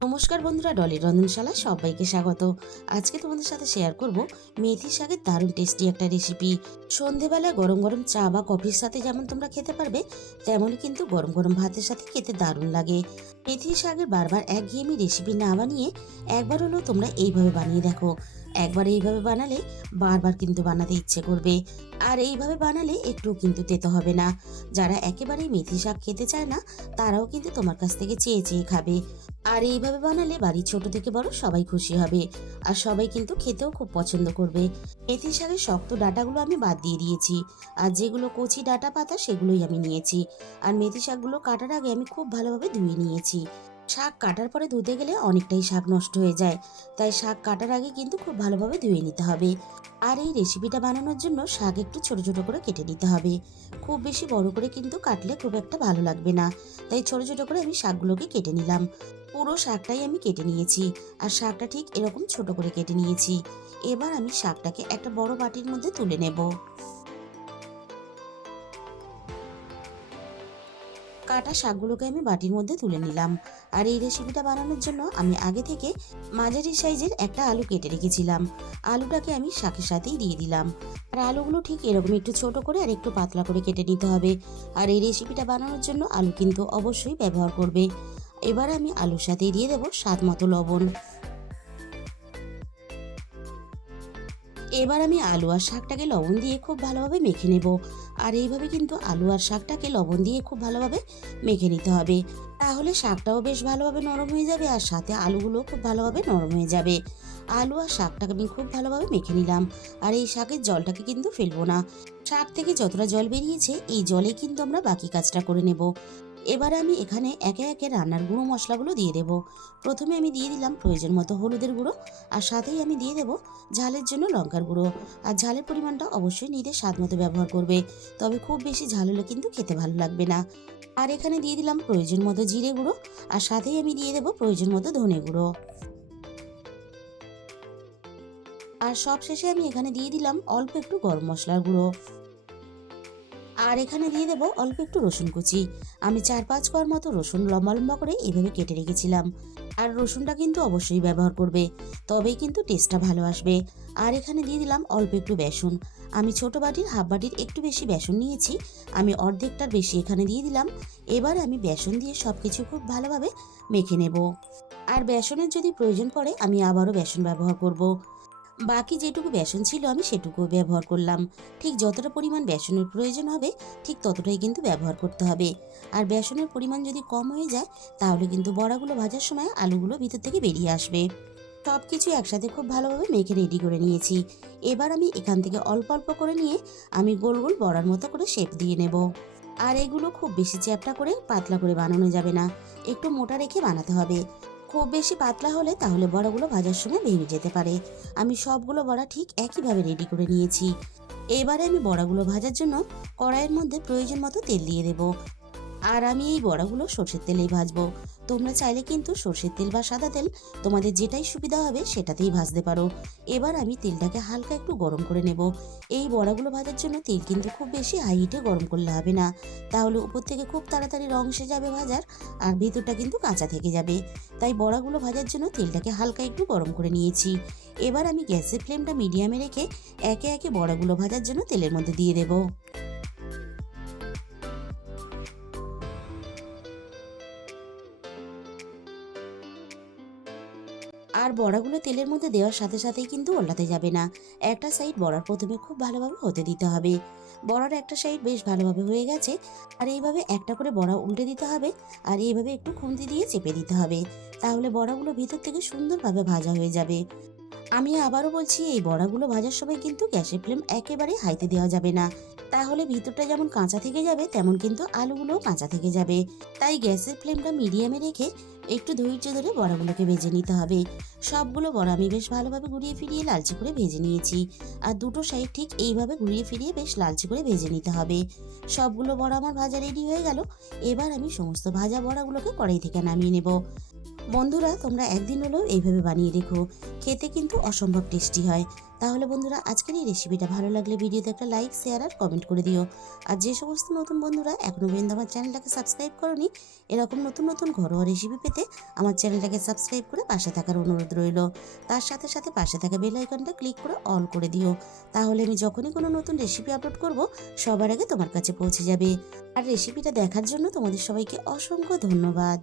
নমস্কার বন্ধুরা, ডলির রন্ধনশালা সবাইকে স্বাগত। আজকে তোমাদের সাথে শেয়ার করব মেথি শাকের দারুণ টেস্টি একটা রেসিপি। সন্ধেবেলা গরম গরম চা বা কফির সাথে যেমন তোমরা খেতে পারবে, তেমনই কিন্তু গরম গরম ভাতের সাথে খেতে দারুণ লাগে। মেথি শাকের বারবার একঘেয়েমি রেসিপি না বানিয়ে একবার হলেও তোমরা এইভাবে বানিয়ে দেখো। একবার এইভাবে বানালে বারবার কিন্তু বানাতে ইচ্ছে করবে। আর এইভাবে বানালে একটু কিন্তু তেতো হবে না। যারা একেবারেই মেথি শাক খেতে চায় না, তারাও কিন্তু তোমার কাছ থেকে চেয়ে চেয়ে খাবে। আর এইভাবে বানালে বাড়ির ছোট থেকে বড় সবাই খুশি হবে। আর সবাই কিন্তু খেতেও খুব পছন্দ করবে। মেথি শাকের শক্ত ডাঁটাগুলো আমি বাদ দিয়ে দিয়েছি। আর যেগুলো কচি ডাঁটা পাতা সেগুলোই আমি নিয়েছি। আর মেথি শাকগুলো কাটার আগে আমি খুব ভালোভাবে ধুয়ে নিয়েছি। শাক কাটার পরে ধুতে গেলে অনেকটাই শাক নষ্ট হয়ে যায়। তাই শাক কাটার আগে কিন্তু খুব ভালোভাবে ধুয়ে নিতে হবে। আর এই রেসিপিটা বানানোর জন্য শাক একটু ছোট ছোট করে কেটে নিতে হবে। খুব বেশি বড় করে কিন্তু কাটলে খুব একটা ভালো লাগবে না। তাই ছোট ছোট করে আমি শাকগুলোকে কেটে নিলাম। পুরো শাকটাই আমি কেটে নিয়েছি। আর শাকটা ঠিক এরকম ছোট করে কেটে নিয়েছি। এবার আমি শাকটাকে একটা বড় বাটির মধ্যে তুলে নেব। কাটা শাকগুলোকে আমি বাটির মধ্যে তুলে নিলাম। আর এই রেসিপিটা বানানোর জন্য আমি আগে থেকে মাঝারি সাইজের একটা আলু কেটে রেখেছিলাম। আলুটাকে আমি শাকের সাথেই দিয়ে দিলাম। আর আলুগুলো ঠিক এরকম একটু ছোট করে আর একটু পাতলা করে কেটে নিতে হবে। আর এই রেসিপিটা বানানোর জন্য আলু কিন্তু অবশ্যই ব্যবহার করবে। এবার আমি আলুর সাথেই দিয়ে দেবো স্বাদ মতো লবণ। এবার আমি আলু আর শাকটাকে লবণ দিয়ে খুব ভালোভাবে মেখে নেব। আর এইভাবে কিন্তু আলু আর শাকটাকে লবণ দিয়ে খুব ভালোভাবে মেখে নিতে হবে। তাহলে শাকটাও বেশ ভালোভাবে নরম হয়ে যাবে আর সাথে আলুগুলোও খুব ভালোভাবে নরম হয়ে যাবে। আলু আর শাকটাকে আমি খুব ভালোভাবে মেখে নিলাম। আর এই শাকের জলটাকে কিন্তু ফেলবো না। শাক থেকে যতটা জল বেরিয়েছে এই জলে কিন্তু আমরা বাকি কাজটা করে নেব। এবার আমি এখানে একে একে রান্নার গুঁড়ো মশলাগুলো দিয়ে দেব। প্রথমে আমি দিয়ে দিলাম প্রয়োজন মতো হলুদের গুঁড়ো। আর সাথেই আমি দিয়ে দেব ঝালের জন্য লঙ্কার গুঁড়ো। আর ঝালের পরিমাণটা অবশ্যই নিজেদের স্বাদ মতো ব্যবহার করবে। তবে খুব বেশি ঝাল হলে কিন্তু খেতে ভালো লাগবে না। আর এখানে দিয়ে দিলাম প্রয়োজন মতো জিরে গুঁড়ো। আর সাথেই আমি দিয়ে দেব প্রয়োজন মতো ধনে গুঁড়ো। আর সবশেষে আমি এখানে দিয়ে দিলাম অল্প একটু গরম মশলার গুঁড়ো। আর এখানে দিয়ে দেবো অল্প একটু রসুন কুচি। আমি 4-5 কোয়ার মতো রসুন লম্বা লম্বা করে এইভাবে কেটে রেখেছিলাম। আর রসুনটা কিন্তু অবশ্যই ব্যবহার করবে, তবেই কিন্তু টেস্টটা ভালো আসবে। আর এখানে দিয়ে দিলাম অল্প একটু বেসন। আমি ছোট বাটির হাফ বাটির একটু বেশি বেসন নিয়েছি। আমি অর্ধেকটার বেশি এখানে দিয়ে দিলাম। এবার আমি বেসন দিয়ে সব কিছু খুব ভালোভাবে মেখে নেব। আর বেসনের যদি প্রয়োজন পড়ে আমি আবারও বেসন ব্যবহার করব। বাকি যেটুকু বেসন ছিল আমি সেটুকু ব্যবহার করলাম। ঠিক যতটা পরিমাণ বেসনের প্রয়োজন হবে ঠিক ততটাই কিন্তু ব্যবহার করতে হবে। আর বেসনের পরিমাণ যদি কম হয়ে যায় তাহলে কিন্তু বড়াগুলো ভাজার সময় আলুগুলো ভিতর থেকে বেরিয়ে আসবে। সব কিছু একসাথে খুব ভালোভাবে মেখে রেডি করে নিয়েছি। এবার আমি এখান থেকে অল্প অল্প করে নিয়ে আমি গোল গোল বড়ার মতো করে শেপ দিয়ে নেব। আর এগুলো খুব বেশি চ্যাপ্টা করে পাতলা করে বানানো যাবে না, একটু মোটা রেখে বানাতে হবে। খুব বেশি পাতলা হলে তাহলে বড়াগুলো ভাজার সময় ভেঙে যেতে পারে। আমি সবগুলো বড়া ঠিক একইভাবে রেডি করে নিয়েছি। এবারে আমি বড়াগুলো ভাজার জন্য কড়াইয়ের মধ্যে প্রয়োজন মতো তেল দিয়ে দেব। আর আমি এই বড়াগুলো সর্ষের তেলেই ভাজবো। তোমরা চাইলে কিন্তু সর্ষের তেল বা সাদা তেল তোমাদের যেটাই সুবিধা হবে সেটাতেই ভাজতে পারো। এবার আমি তেলটাকে হালকা একটু গরম করে নেব। এই বড়াগুলো ভাজার জন্য তেল কিন্তু খুব বেশি হাই হিটে গরম করলে হবে না, তাহলে উপর থেকে খুব তাড়াতাড়ি রং এসে যাবে ভাজার। আর ভেতরটা কিন্তু কাঁচা থেকে যাবে। তাই বড়াগুলো ভাজার জন্য তেলটাকে হালকা একটু গরম করে নিয়েছি। এবার আমি গ্যাসের ফ্লেমটা মিডিয়ামে রেখে একে একে বড়াগুলো ভাজার জন্য তেলের মধ্যে দিয়ে দেবো। আর বড়াগুলো তেলের মধ্যে দেওয়ার সাথে সাথেই কিন্তু ওল্টাতে যাবে না। একটা সাইড বড়ার প্রথমে খুব ভালোভাবে হতে দিতে হবে। বড়ার একটা সাইড বেশ ভালোভাবে হয়ে গেছে। আর এইভাবে একটা করে বড়া উল্টে দিতে হবে। আর এইভাবে একটু খুন্তি দিয়ে চেপে দিতে হবে। তাহলে বড়াগুলো ভিতর থেকে সুন্দরভাবে ভাজা হয়ে যাবে। আমি আবারও বলছি, এই বড়াগুলো ভাজার সময় কিন্তু গ্যাসের ফ্লেম একেবারে হাইতে দেওয়া যাবে না। তাহলে ভিতরটা যেমন কাঁচা থেকে যাবে তেমন কিন্তু আলুগুলোও কাঁচা থেকে যাবে। তাই গ্যাসের ফ্লেমটা মিডিয়ামে রেখে একটু ধৈর্য ধরে বড়াগুলোকে ভেজে নিতে হবে। সবগুলো বড়া আমি বেশ ভালোভাবে ঘুরিয়ে ফিরিয়ে লালচে করে ভেজে নিয়েছি। আর দুটো সাইড ঠিক এইভাবে ঘুরিয়ে ফিরিয়ে বেশ লালচে করে ভেজে নিতে হবে। সবগুলো বড়া আমার ভাজা রেডি হয়ে গেল। এবার আমি সমস্ত ভাজা বড়াগুলোকে কড়াই থেকে নামিয়ে নেব। বন্ধুরা, তোমরা একদিন হলেও এইভাবে বানিয়ে দেখো, খেতে কিন্তু অসম্ভব টেস্টি হয়। তাহলে বন্ধুরা, আজকের এই রেসিপিটা ভালো লাগলে ভিডিওতে একটা লাইক, শেয়ার আর কমেন্ট করে দিও। আর যে সমস্ত নতুন বন্ধুরা এখনও পর্যন্ত আমার চ্যানেলটাকে সাবস্ক্রাইব করনি, এরকম নতুন নতুন ঘরোয়া রেসিপি পেতে আমার চ্যানেলটাকে সাবস্ক্রাইব করে পাশে থাকার অনুরোধ রইল। তার সাথে সাথে পাশে থাকা বেল আইকনটা ক্লিক করে অল করে দিও। তাহলে আমি যখনই কোনো নতুন রেসিপি আপলোড করব, সবার আগে তোমার কাছে পৌঁছে যাবে। আর রেসিপিটা দেখার জন্য তোমাদের সবাইকে অসংখ্য ধন্যবাদ।